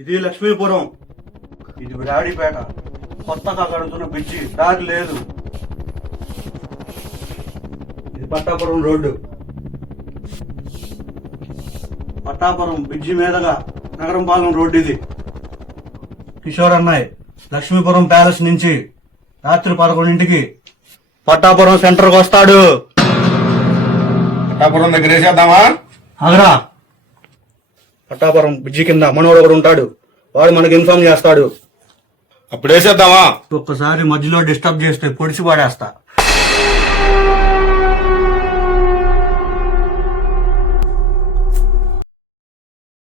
ఇది లక్ష్మీపురం, ఇది విరాడిపేట. కొత్తగా కడుతున్న బ్రిడ్జి, దారి లేదు. ఇది పట్టాపురం రోడ్డు. పట్టాపురం బ్రిడ్జి మీదుగా నగరంపాలెం రోడ్డు ఇది. కిషోర్ అన్నయ్య లక్ష్మీపురం ప్యాలెస్ నుంచి రాత్రి 11ంటికి పట్టాపురం సెంటర్కి వస్తాడు. పట్టాపురం దగ్గర వేసేద్దామా? ఆగరా, పట్టాపురం బ్రిడ్జి కింద మనోడు ఒకడు ఉంటాడు, వాడు మనకి ఇన్ఫార్మ్ చేస్తాడు. అప్పుడు వేసేద్దామా? ఒక్కసారి మధ్యలో డిస్టర్బ్ చేస్తే పొడిచి పడేస్తా.